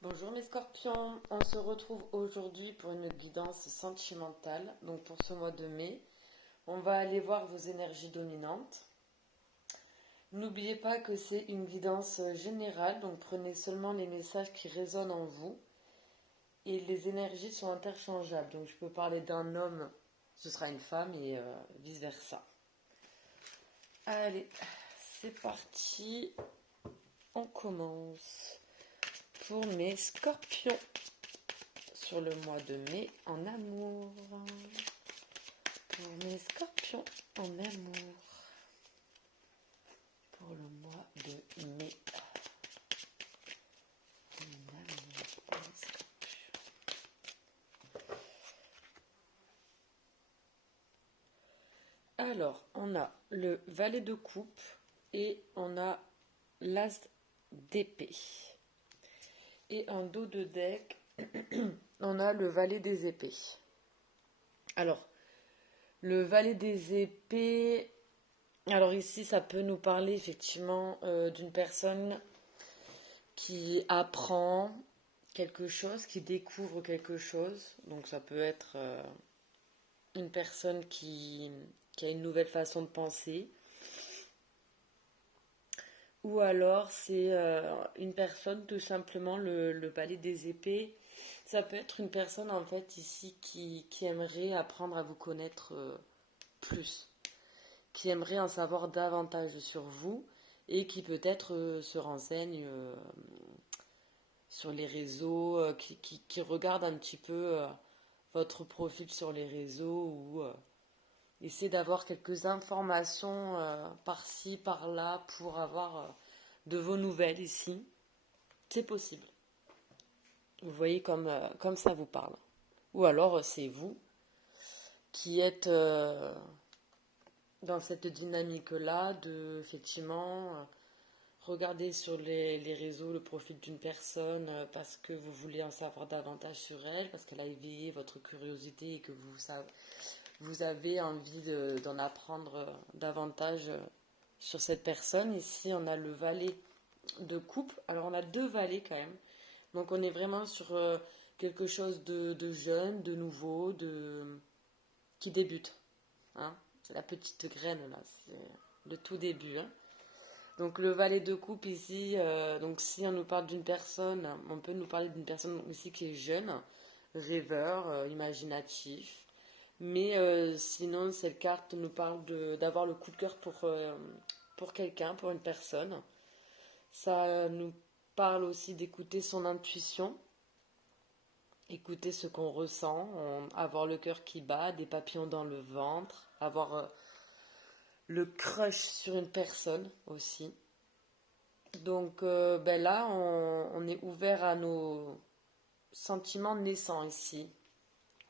Bonjour mes scorpions, on se retrouve aujourd'hui pour une guidance sentimentale. Donc pour ce mois de mai, on va aller voir vos énergies dominantes. N'oubliez pas que c'est une guidance générale, donc prenez seulement les messages qui résonnent en vous. Et les énergies sont interchangeables, donc je peux parler d'un homme, ce sera une femme et vice-versa. Allez, c'est parti, on commence pour mes scorpions. Sur le mois de mai en amour. Pour mes scorpions en amour. Pour le mois de mai. En amour pour les scorpions. Alors, on a le valet de coupe et on a l'as d'épée. Et en dos de deck, on a le valet des épées. Alors, le valet des épées, alors ici, ça peut nous parler effectivement d'une personne qui apprend quelque chose, qui découvre quelque chose. Donc ça peut être une personne qui a une nouvelle façon de penser. Ou alors c'est une personne, tout simplement, le valet des épées. Ça peut être une personne en fait ici qui aimerait apprendre à vous connaître plus, qui aimerait en savoir davantage sur vous et qui peut-être se renseigne sur les réseaux, qui regarde un petit peu votre profil sur les réseaux ou essaie d'avoir quelques informations par-ci, par-là pour avoir de vos nouvelles ici. C'est possible. Vous voyez comme ça vous parle. Ou alors c'est vous qui êtes dans cette dynamique-là de, effectivement, regarder sur les réseaux le profil d'une personne parce que vous voulez en savoir davantage sur elle, parce qu'elle a éveillé votre curiosité et que vous avez envie d'en apprendre davantage sur cette personne. Ici, on a le valet de coupe. Alors, on a deux valets quand même. Donc, on est vraiment sur quelque chose de jeune, de nouveau, qui débute. Hein. C'est la petite graine, là. C'est le tout début. Hein. Donc, le valet de coupe ici, donc si on nous parle d'une personne, on peut nous parler d'une personne ici qui est jeune, rêveur, imaginatif. Mais sinon, cette carte nous parle d'avoir le coup de cœur pour quelqu'un, pour une personne. Ça nous parle aussi d'écouter son intuition, écouter ce qu'on ressent, avoir le cœur qui bat, des papillons dans le ventre, avoir le crush sur une personne aussi. Donc ben là, on est ouvert à nos sentiments naissants ici.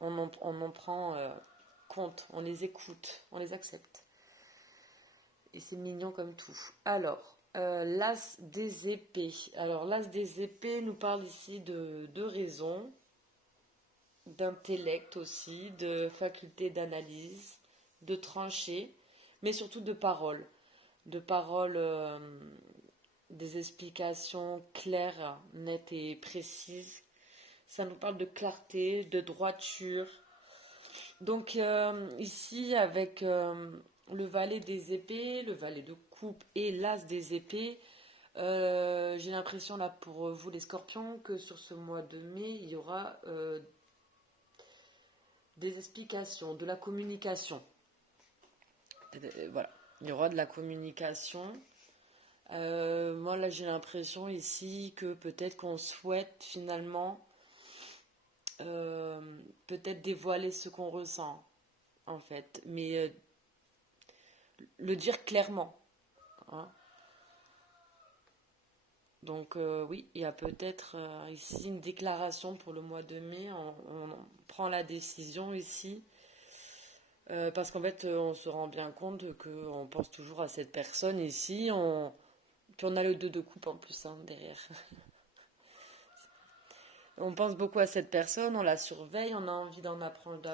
On en prend compte, on les écoute, on les accepte. Et c'est mignon comme tout. Alors, l'as des épées. Alors, l'as des épées nous parle ici de raison, d'intellect aussi, de faculté d'analyse, de trancher, mais surtout de parole. De parole, des explications claires, nettes et précises. Ça nous parle de clarté, de droiture. Donc ici, avec le valet des épées, le valet de coupe et l'as des épées, j'ai l'impression là pour vous les scorpions que sur ce mois de mai, il y aura des explications, de la communication. Voilà, il y aura de la communication. Moi là j'ai l'impression ici que peut-être qu'on souhaite finalement peut-être dévoiler ce qu'on ressent en fait, mais le dire clairement. Hein. Donc oui, il y a peut-être ici une déclaration pour le mois de mai. On prend la décision ici parce qu'en fait on se rend bien compte qu'on pense toujours à cette personne ici. Puis on a le 2 de coupe en plus hein, derrière. On pense beaucoup à cette personne, on la surveille, on a envie d'en apprendre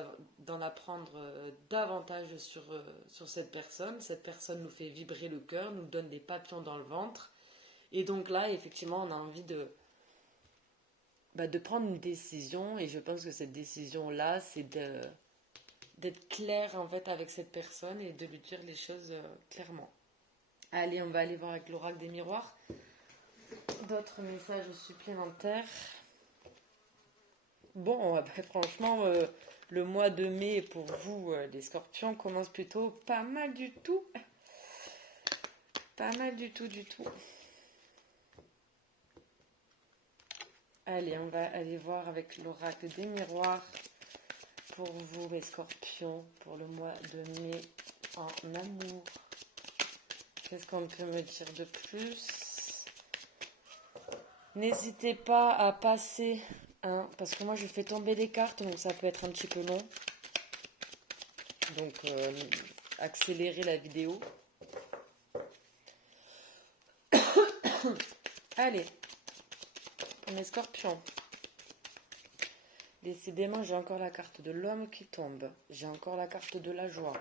davantage sur cette personne. Cette personne nous fait vibrer le cœur, nous donne des papillons dans le ventre. Et donc là, effectivement, on a envie de prendre une décision. Et je pense que cette décision-là, c'est d'être clair en fait avec cette personne et de lui dire les choses clairement. Allez, on va aller voir avec l'oracle des miroirs. D'autres messages supplémentaires. Bon, franchement, le mois de mai pour vous, les scorpions, commence plutôt pas mal du tout. Pas mal du tout, du tout. Allez, on va aller voir avec l'oracle des miroirs pour vous, les scorpions, pour le mois de mai en amour. Qu'est-ce qu'on peut me dire de plus? N'hésitez pas à passer, hein, parce que moi je fais tomber les cartes, donc ça peut être un petit peu long. Donc, accélérer la vidéo. Allez, on est scorpion. Décidément, j'ai encore la carte de l'homme qui tombe. J'ai encore la carte de la joie.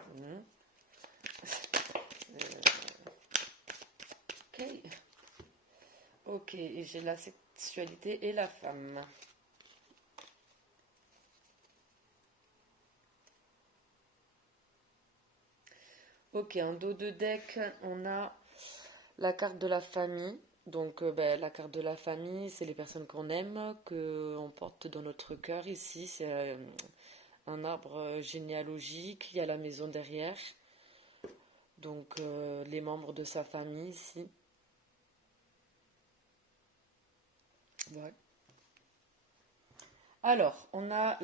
Ok. Ok, et j'ai la sexualité et la femme. Ok, en dos de deck, on a la carte de la famille. Donc, la carte de la famille, c'est les personnes qu'on aime, qu'on porte dans notre cœur ici. C'est un arbre généalogique. Il y a la maison derrière. Donc, les membres de sa famille ici. Ouais. Alors, on a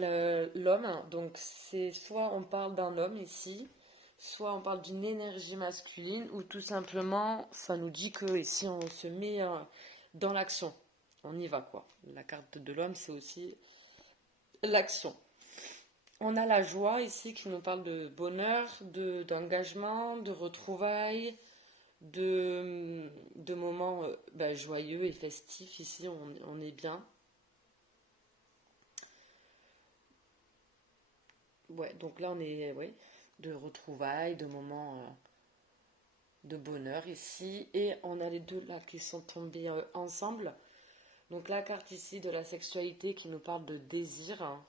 l'homme. Donc, c'est soit on parle d'un homme ici, soit on parle d'une énergie masculine, ou tout simplement, ça nous dit que ici, on se met dans l'action. On y va, quoi. La carte de l'homme, c'est aussi l'action. On a la joie ici qui nous parle de bonheur, d'engagement, de retrouvailles, de moments joyeux et festifs. Ici, on est bien. Ouais, donc là, on est de retrouvailles, de moments de bonheur ici. Et on a les deux là qui sont tombés ensemble. Donc la carte ici de la sexualité qui nous parle de désir, hein,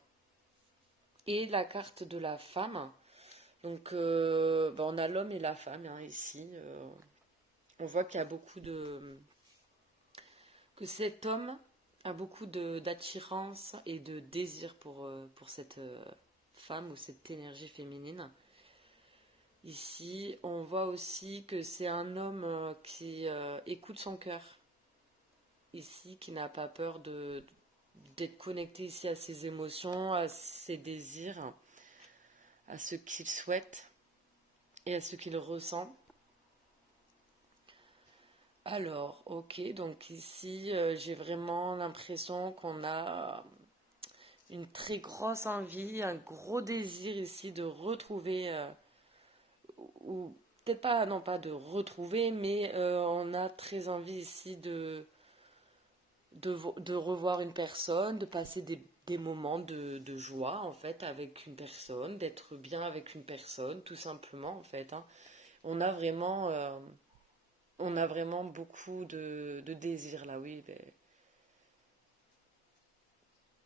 et la carte de la femme. Donc on a l'homme et la femme, hein, ici. On voit qu'il y a beaucoup de... que cet homme a beaucoup d'attirance et de désir pour cette femme ou cette énergie féminine. Ici, on voit aussi que c'est un homme qui écoute son cœur. Ici, qui n'a pas peur d'être connecté ici à ses émotions, à ses désirs, à ce qu'il souhaite et à ce qu'il ressent. Alors, ok, donc ici, j'ai vraiment l'impression qu'on a une très grosse envie, un gros désir ici de retrouver, ou peut-être pas, non pas de retrouver, mais on a très envie ici de revoir une personne, de passer des moments de joie en fait avec une personne, d'être bien avec une personne, tout simplement en fait, hein. On a vraiment, on a vraiment beaucoup de désirs là, oui.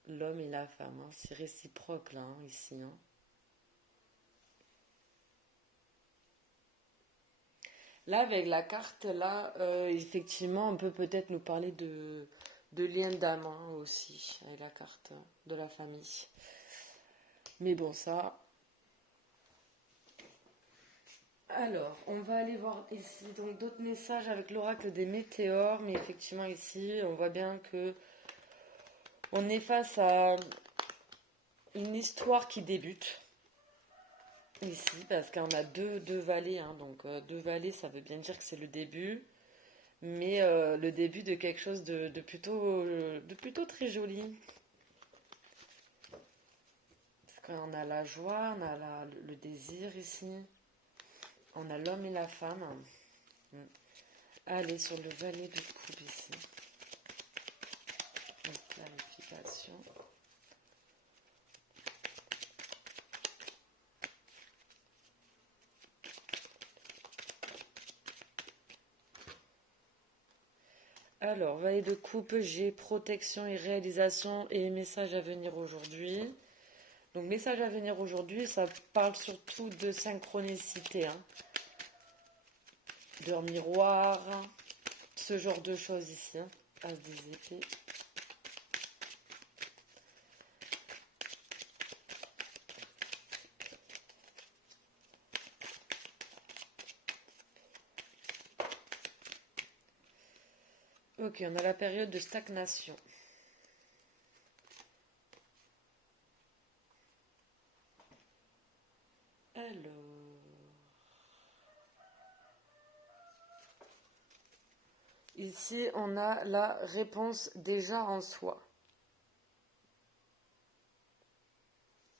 L'homme et la femme, hein, c'est réciproque là, hein, ici, hein. Là, avec la carte, là, effectivement, on peut peut-être nous parler de lien d'âme, hein, aussi, avec la carte de la famille. Mais bon, ça. Alors, on va aller voir ici donc d'autres messages avec l'oracle des météores, mais effectivement ici, on voit bien que on est face à une histoire qui débute ici, parce qu'on a deux vallées, hein, donc deux vallées, ça veut bien dire que c'est le début, mais le début de quelque chose de plutôt très joli. Parce qu'on a la joie, on a le désir ici, on a l'homme et la femme. Allez, sur le valet de coupe ici. Donc, clarification. Alors, valet de coupe, j'ai protection et réalisation et message à venir aujourd'hui. Donc, message à venir aujourd'hui, ça parle surtout de synchronicité, hein, de miroir, ce genre de choses ici. Hein. As des épées. Ok, on a la période de stagnation. Alors, ici on a la réponse déjà en soi.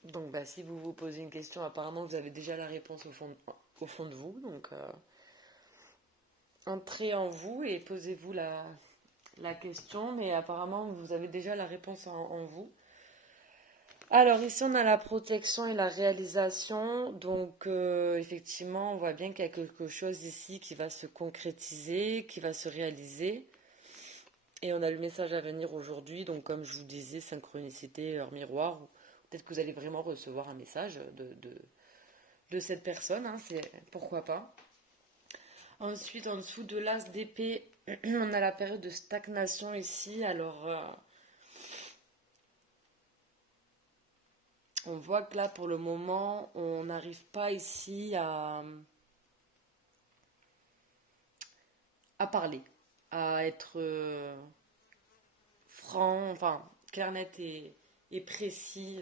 Donc bah, si vous vous posez une question, apparemment vous avez déjà la réponse au fond de vous. Donc entrez en vous et posez-vous la question, mais apparemment vous avez déjà la réponse en vous. Alors ici on a la protection et la réalisation, donc effectivement on voit bien qu'il y a quelque chose ici qui va se concrétiser, qui va se réaliser. Et on a le message à venir aujourd'hui, donc comme je vous disais, synchronicité, heure miroir, ou peut-être que vous allez vraiment recevoir un message de cette personne, hein, c'est pourquoi pas. Ensuite, en dessous de l'as d'épée, on a la période de stagnation ici. Alors, on voit que là, pour le moment, on n'arrive pas ici à parler, à être franc, enfin, clair, net et précis.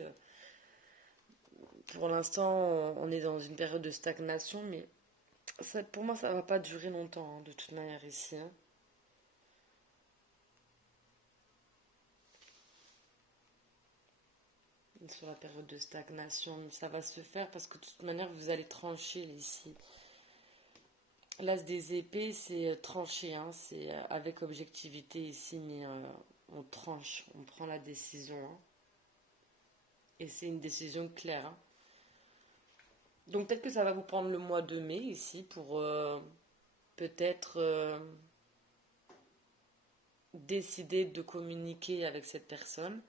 Pour l'instant, on est dans une période de stagnation, mais ça, pour moi, ça va pas durer longtemps, hein, de toute manière, ici. Hein. Sur la période de stagnation, ça va se faire parce que de toute manière, vous allez trancher ici. L'as des épées, c'est trancher, hein, c'est avec objectivité ici, mais on tranche, on prend la décision. Hein, et c'est une décision claire. Hein. Donc peut-être que ça va vous prendre le mois de mai ici pour peut-être décider de communiquer avec cette personne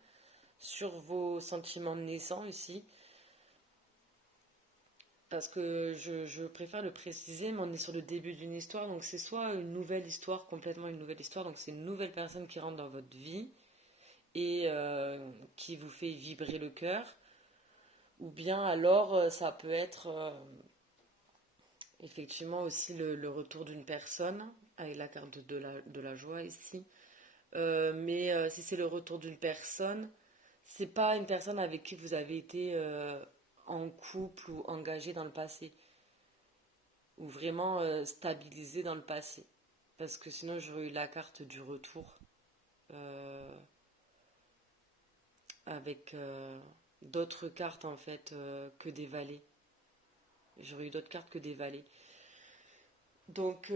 sur vos sentiments naissants ici. Parce que je préfère le préciser, mais on est sur le début d'une histoire, donc c'est soit une nouvelle histoire, complètement une nouvelle histoire, donc c'est une nouvelle personne qui rentre dans votre vie et qui vous fait vibrer le cœur, ou bien alors ça peut être effectivement aussi le retour d'une personne, avec la carte de la joie ici. Mais si c'est le retour d'une personne, c'est pas une personne avec qui vous avez été en couple ou engagé dans le passé, ou vraiment stabilisé dans le passé. Parce que sinon j'aurais eu la carte du retour euh, avec d'autres cartes en fait que des valets. J'aurais eu d'autres cartes que des valets. Donc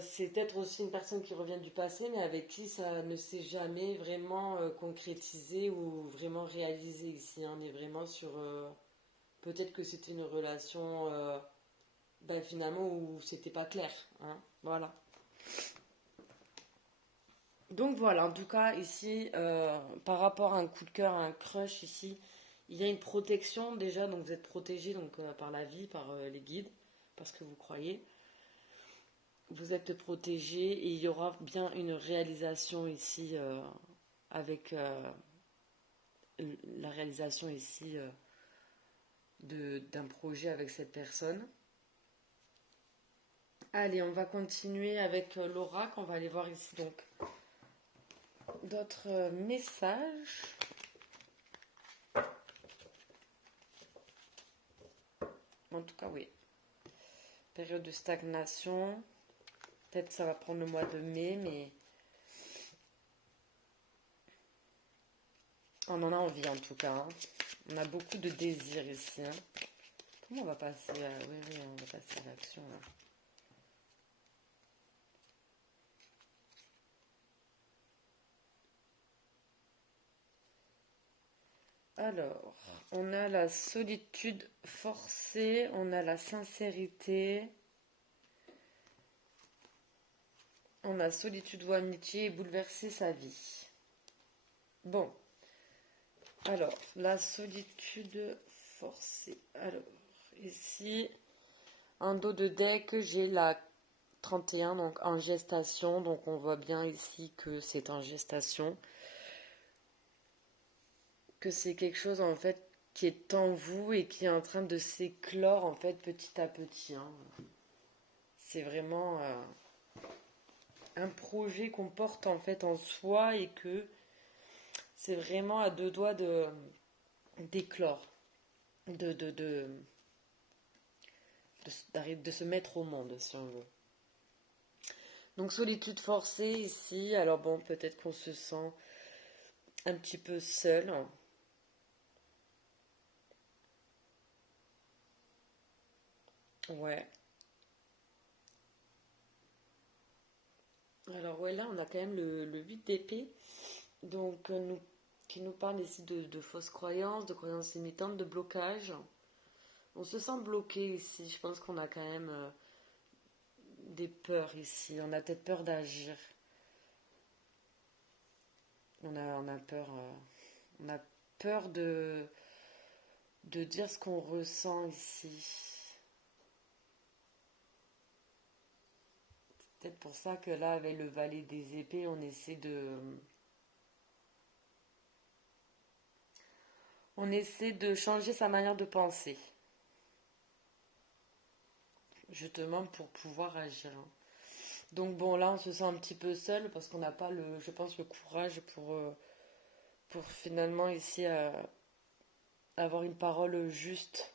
c'est peut-être aussi une personne qui revient du passé, mais avec qui ça ne s'est jamais vraiment concrétisé ou vraiment réalisé ici. Hein. On est vraiment sur... peut-être que c'était une relation ben, finalement où c'était pas clair. Hein. Voilà. Donc voilà, en tout cas ici, par rapport à un coup de cœur, à un crush ici, il y a une protection déjà, donc vous êtes protégé donc, par la vie, par les guides, parce que vous croyez. Vous êtes protégé et il y aura bien une réalisation ici avec la réalisation ici d'un projet avec cette personne. Allez, on va continuer avec l'oracle. On va aller voir ici donc d'autres messages. En tout cas, oui. Période de stagnation. Peut-être ça va prendre le mois de mai, mais on en a envie en tout cas. Hein. On a beaucoup de désirs ici. Hein. Comment on va passer à... Oui, on va passer à l'action là. Alors, on a la solitude forcée, on a la sincérité. On a solitude ou amitié et bouleverser sa vie. Bon, alors, la solitude forcée. Alors, ici, en dos de deck, j'ai la 31, donc en gestation. Donc, on voit bien ici que c'est en gestation. Que c'est quelque chose, en fait, qui est en vous et qui est en train de s'éclore, en fait, petit à petit, hein. C'est vraiment un projet qu'on porte, en fait, en soi et que c'est vraiment à deux doigts d'éclore, de, de, de, de se mettre au monde, si on veut. Donc solitude forcée ici, alors bon, peut-être qu'on se sent un petit peu seul. Ouais. Alors ouais, là on a quand même le 8 d'épée, donc qui nous parle ici de fausses croyances, de croyances limitantes, de blocage. On se sent bloqué ici, je pense qu'on a quand même des peurs ici, on a peut-être peur d'agir. On a peur, on a peur de dire ce qu'on ressent ici. C'est peut-être pour ça que là, avec le valet des épées, on essaie de changer sa manière de penser, justement pour pouvoir agir, hein. Donc bon, là, on se sent un petit peu seul parce qu'on n'a pas je pense, le courage pour finalement ici avoir une parole juste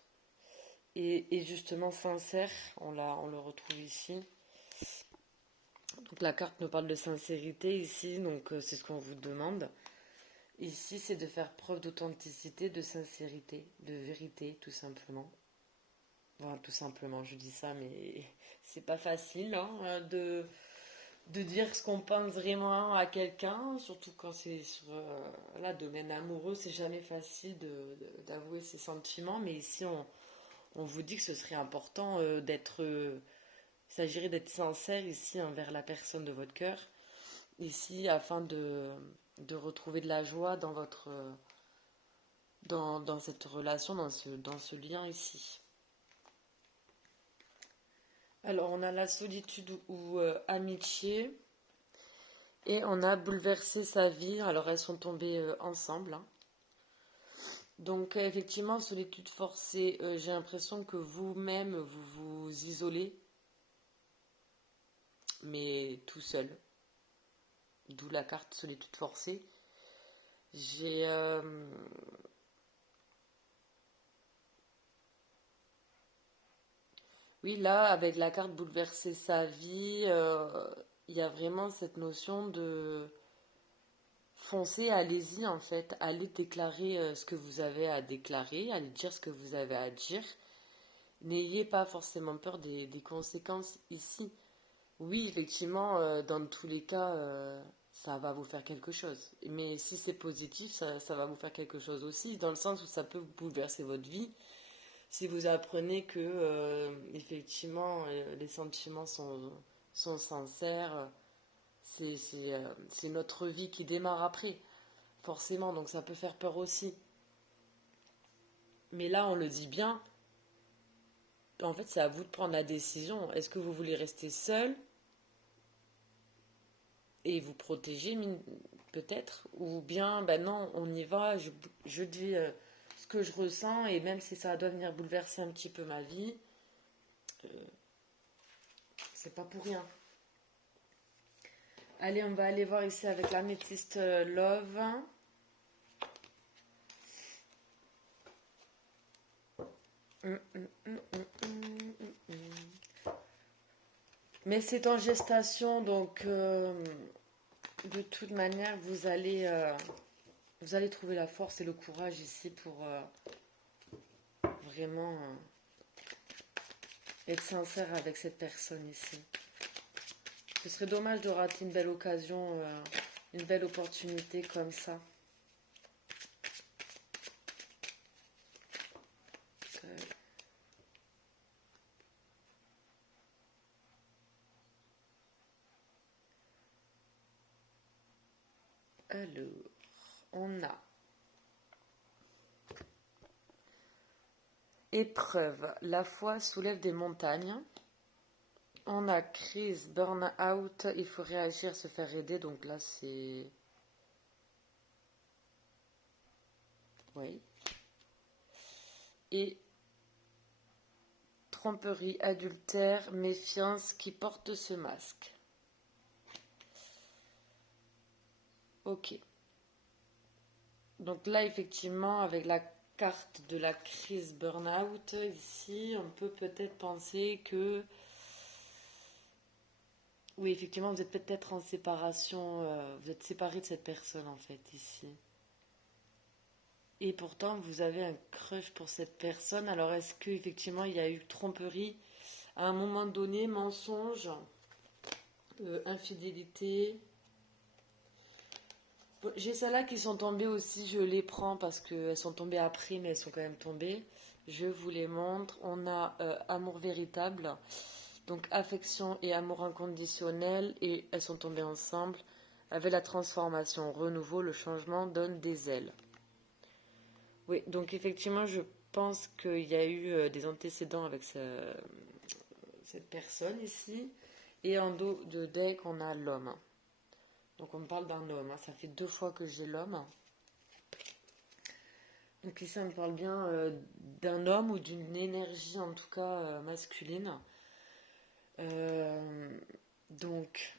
et justement sincère. On le retrouve ici. Donc la carte nous parle de sincérité ici, donc c'est ce qu'on vous demande. Ici, c'est de faire preuve d'authenticité, de sincérité, de vérité, tout simplement. Enfin, tout simplement, je dis ça, mais c'est pas facile, hein, de dire ce qu'on pense vraiment à quelqu'un, surtout quand c'est sur la domaine amoureux, c'est jamais facile d'avouer ses sentiments, mais ici, on vous dit que ce serait important il s'agirait d'être sincère ici envers la personne de votre cœur, ici afin de retrouver de la joie dans dans cette relation, dans ce lien ici. Alors on a la solitude ou amitié et on a bouleversé sa vie. Alors elles sont tombées ensemble, hein. Donc effectivement, solitude forcée, j'ai l'impression que vous-même vous vous isolez, mais tout seul. D'où la carte solitude forcée. J'ai Oui, là, avec la carte bouleverser sa vie, il y a vraiment cette notion de foncez, allez-y en fait, allez déclarer ce que vous avez à déclarer, allez dire ce que vous avez à dire. N'ayez pas forcément peur des conséquences ici. Oui, effectivement, dans tous les cas, ça va vous faire quelque chose. Mais si c'est positif, ça va vous faire quelque chose aussi, dans le sens où ça peut bouleverser votre vie. Si vous apprenez que effectivement les sentiments sont sincères, c'est notre vie qui démarre après, forcément, donc ça peut faire peur aussi. Mais là, on le dit bien, en fait, c'est à vous de prendre la décision. Est-ce que vous voulez rester seul et vous protéger, peut-être, ou bien, ben non, on y va, je dis ce que je ressens, et même si ça doit venir bouleverser un petit peu ma vie, euh, c'est pas pour rien. Allez, on va aller voir ici avec l'améthyste Love. Mais c'est en gestation, donc de toute manière, vous allez trouver la force et le courage ici pour vraiment être sincère avec cette personne ici. Ce serait dommage de rater une belle occasion, une belle opportunité comme ça. Alors, on a épreuve, la foi soulève des montagnes. On a crise, burn-out, il faut réagir, se faire aider. Donc là, c'est... Oui. Et tromperie, adultère, méfiance, qui porte ce masque. Ok. Donc là, effectivement, avec la carte de la crise burn-out, ici, on peut peut-être penser que... Oui, effectivement, vous êtes peut-être en séparation, vous êtes séparé de cette personne, en fait, ici. Et pourtant, vous avez un crush pour cette personne. Alors, est-ce qu'effectivement, il y a eu tromperie à un moment donné, mensonge, infidélité? Bon, j'ai celles-là qui sont tombées aussi, je les prends parce qu'elles sont tombées après, mais elles sont quand même tombées. Je vous les montre. On a amour véritable, donc affection et amour inconditionnel, et elles sont tombées ensemble. Avec la transformation, renouveau, le changement donne des ailes. Oui, donc effectivement, je pense qu'il y a eu des antécédents avec cette personne ici. Et en dos de deck, on a l'homme. Donc on me parle d'un homme. Ça fait 2 fois que j'ai l'homme. Donc ici, on me parle bien d'un homme ou d'une énergie, en tout cas masculine. Euh, donc,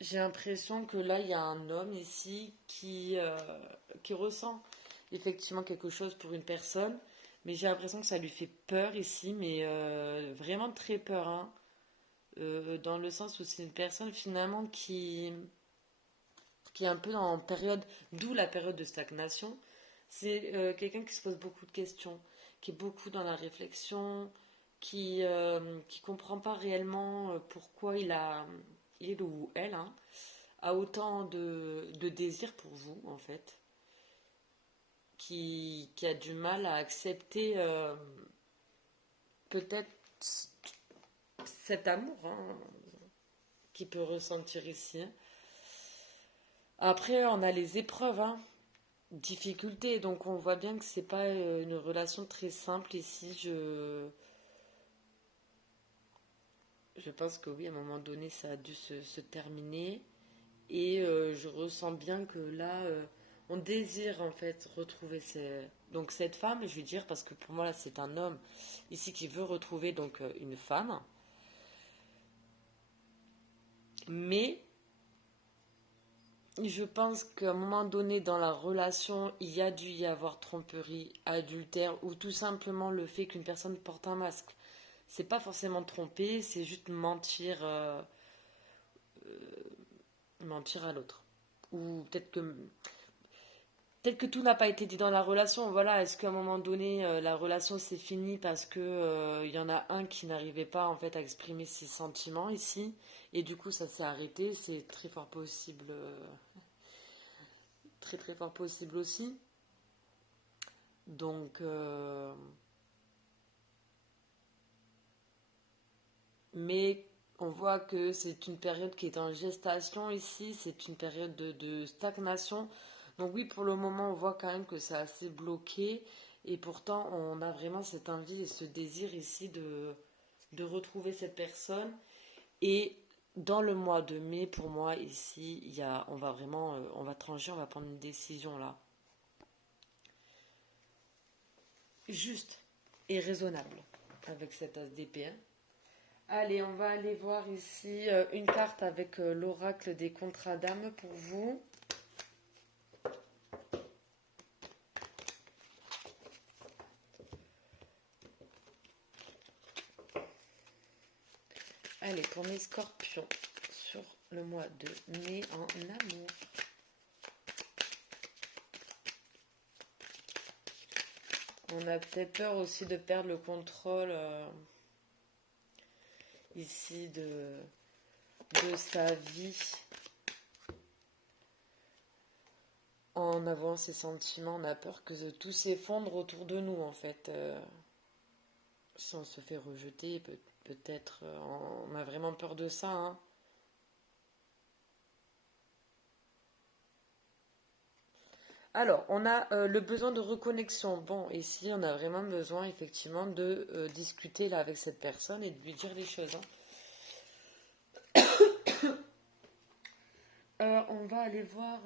j'ai l'impression que là, il y a un homme ici qui ressent effectivement quelque chose pour une personne. Mais j'ai l'impression que ça lui fait peur ici, mais vraiment très peur, hein. Dans le sens où c'est une personne finalement qui est un peu en période, d'où la période de stagnation. C'est quelqu'un qui se pose beaucoup de questions, qui est beaucoup dans la réflexion, qui comprend pas réellement pourquoi il ou elle, hein, a autant de désir pour vous, en fait, qui a du mal à accepter peut-être cet amour, hein, qu'il peut ressentir ici. Après, on a les épreuves, hein, difficultés, donc on voit bien que c'est pas une relation très simple ici. Je pense que oui, à un moment donné, ça a dû se terminer. Et je ressens bien que là, on désire en fait retrouver donc cette femme, je vais dire, parce que pour moi là, c'est un homme ici qui veut retrouver donc une femme. Mais je pense qu'à un moment donné dans la relation, il y a dû y avoir tromperie, adultère, ou tout simplement le fait qu'une personne porte un masque. C'est pas forcément tromper, c'est juste mentir à l'autre. Ou peut-être que tout n'a pas été dit dans la relation. Voilà, est-ce qu'à un moment donné, la relation s'est finie parce que il y en a un qui n'arrivait pas en fait à exprimer ses sentiments ici, et du coup ça s'est arrêté. C'est très fort possible, très très fort possible aussi. Donc, mais on voit que c'est une période qui est en gestation ici. C'est une période de stagnation. Donc oui, pour le moment, on voit quand même que c'est assez bloqué. Et pourtant, on a vraiment cette envie et ce désir ici de retrouver cette personne. Et dans le mois de mai, pour moi, ici, on va vraiment, on va trancher, on va prendre une décision là. Juste et raisonnable avec cet as d'épée. Allez, on va aller voir ici une carte avec l'oracle des contrats d'âme pour vous. Allez, pour mes scorpions, sur le mois de mai en amour. On a peut-être peur aussi de perdre le contrôle ici de sa vie en avant ses sentiments. On a peur que tout s'effondre autour de nous en fait. Si on se fait rejeter, peut-être on a vraiment peur de ça, hein. Alors, on a le besoin de reconnexion. Bon, ici, on a vraiment besoin, effectivement, de discuter là avec cette personne et de lui dire les choses, hein. On va aller voir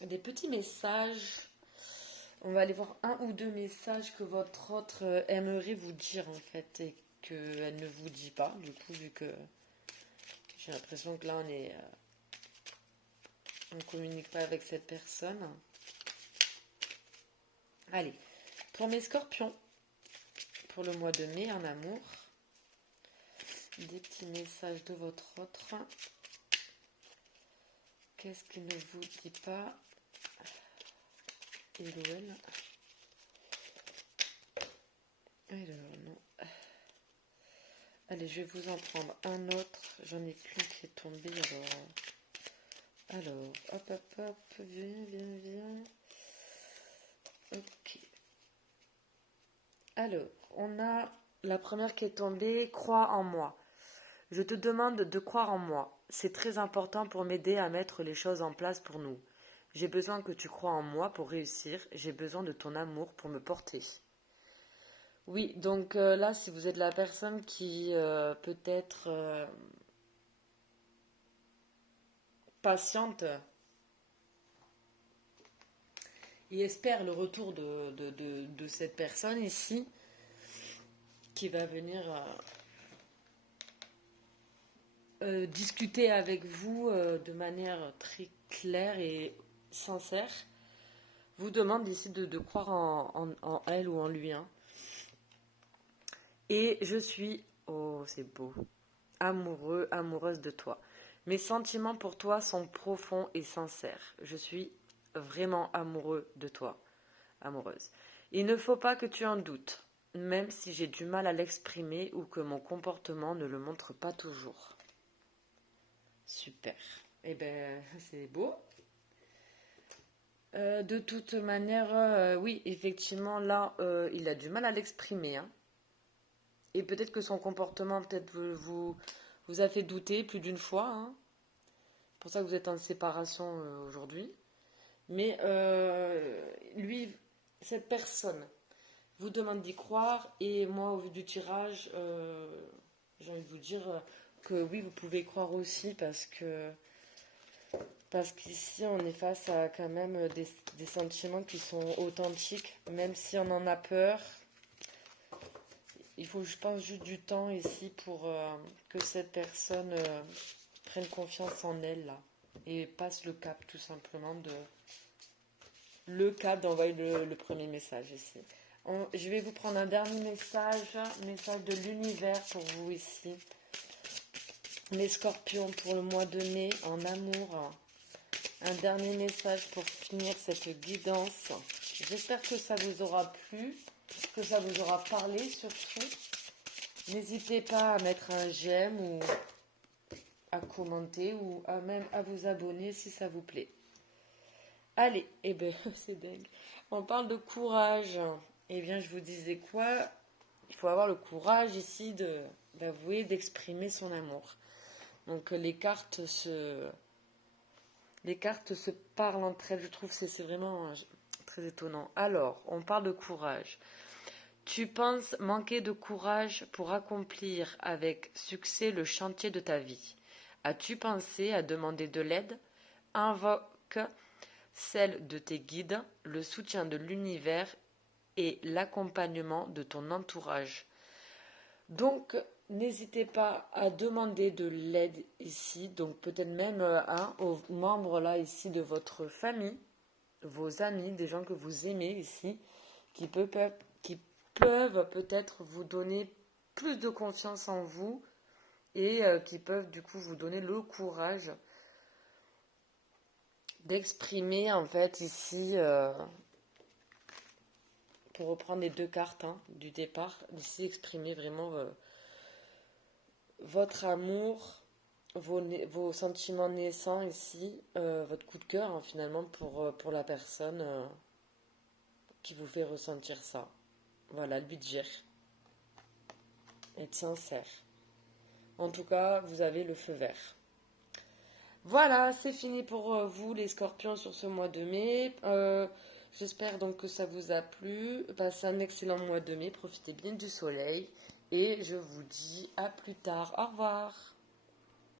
des petits messages. On va aller voir un ou deux messages que votre autre aimerait vous dire, en fait, et qu'elle ne vous dit pas, du coup, vu que j'ai l'impression que là, on communique pas avec cette personne. Allez, pour mes scorpions, pour le mois de mai en amour, des petits messages de votre autre. Qu'est-ce qu'il ne vous dit pas? Il ou elle? Alors, non. Allez, je vais vous en prendre un autre. J'en ai qu'une qui est tombée, alors, hop, hop, hop, viens. Ok. Alors, on a la première qui est tombée, crois en moi. Je te demande de croire en moi. C'est très important pour m'aider à mettre les choses en place pour nous. J'ai besoin que tu crois en moi pour réussir. J'ai besoin de ton amour pour me porter. Oui, donc là, si vous êtes la personne qui peut-être patiente et espère le retour de cette personne ici, qui va venir discuter avec vous de manière très claire et sincère, vous demande ici de croire en elle ou en lui, hein. Et je suis, oh c'est beau, amoureuse de toi. Mes sentiments pour toi sont profonds et sincères. Je suis vraiment amoureux de toi, amoureuse. Il ne faut pas que tu en doutes, même si j'ai du mal à l'exprimer ou que mon comportement ne le montre pas toujours. Super. Eh ben, c'est beau. De toute manière, oui, effectivement, là, il a du mal à l'exprimer, hein. Et peut-être que son comportement peut-être vous a fait douter plus d'une fois, hein. C'est pour ça que vous êtes en séparation aujourd'hui. Mais lui, cette personne, vous demande d'y croire. Et moi, au vu du tirage, j'ai envie de vous dire que oui, vous pouvez croire aussi parce qu'ici, on est face à quand même des sentiments qui sont authentiques, même si on en a peur. Il faut, je pense, juste du temps ici pour que cette personne prenne confiance en elle, là, et passe le cap, tout simplement, le cap d'envoyer le premier message ici. Je vais vous prendre un dernier message de l'univers pour vous ici. Les scorpions pour le mois de mai en amour. Un dernier message pour finir cette guidance. J'espère que ça vous aura plu, que ça vous aura parlé surtout. N'hésitez pas à mettre un j'aime ou à commenter ou même à vous abonner si ça vous plaît. Allez, eh ben c'est dingue. On parle de courage. Eh bien, je vous disais quoi? Il faut avoir le courage ici d'avouer, d'exprimer son amour. Donc les cartes se parlent entre elles, je trouve que c'est vraiment très étonnant. Alors, on parle de courage. Tu penses manquer de courage pour accomplir avec succès le chantier de ta vie. As-tu pensé à demander de l'aide? Invoque celle de tes guides, le soutien de l'univers et l'accompagnement de ton entourage. Donc, n'hésitez pas à demander de l'aide ici, donc peut-être même aux membres là ici de votre famille, vos amis, des gens que vous aimez ici, qui peuvent peut-être vous donner plus de confiance en vous et qui peuvent du coup vous donner le courage d'exprimer en fait ici, pour reprendre les deux cartes du départ, d'ici exprimer vraiment votre amour, vos sentiments naissants ici, votre coup de cœur finalement pour la personne qui vous fait ressentir ça. Voilà, lui dire. Être sincère. En tout cas, vous avez le feu vert. Voilà, c'est fini pour vous les scorpions sur ce mois de mai. J'espère donc que ça vous a plu. Passez un excellent mois de mai, profitez bien du soleil et je vous dis à plus tard. Au revoir.